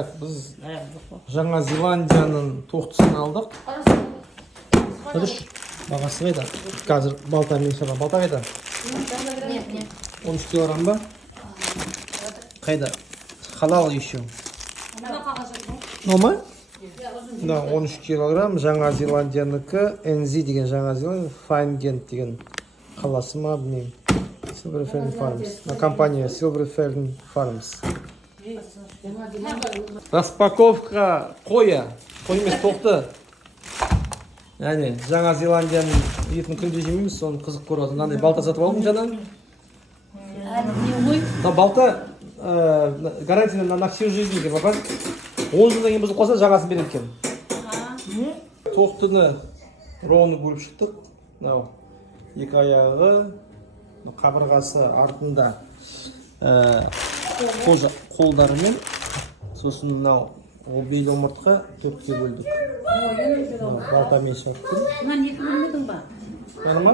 Так, біз Жаңа Зеландияның тоқтысын алдық. Дұрыс. Бағасы қайда? Қазір балтамен шаба. Балта қайда? 13 килограмм ба? Қайда? Халал еще. Нома? Да, 13 килограмм. Жаңа Зеландияныкі. NZ деген Жаңа Зеландия. Файнгент деген қаласы ма, білмеймін. Silverfern Farms. Компания Silverfern Farms. Распаковка қоя. Қой емес тоқты. Яғни Жаңа Зеландияның етін күнде жемейміз, соны қызық көріп. Мынандай балта сатып алдым жаңа. Да, балта гарантия на всю жизнь деп апан. 10 жылдан кейін бұзып қалса жаңасын береді екен. Тоқтыны роуны бөліп шықтық. Мынау екі аяғы, қабырғасы артында қолдарымен, сосын мынау бел омыртқа төртке бөлдік. Балтамен шаттым. Мынаны екі бөлмедің ба? Оны ма?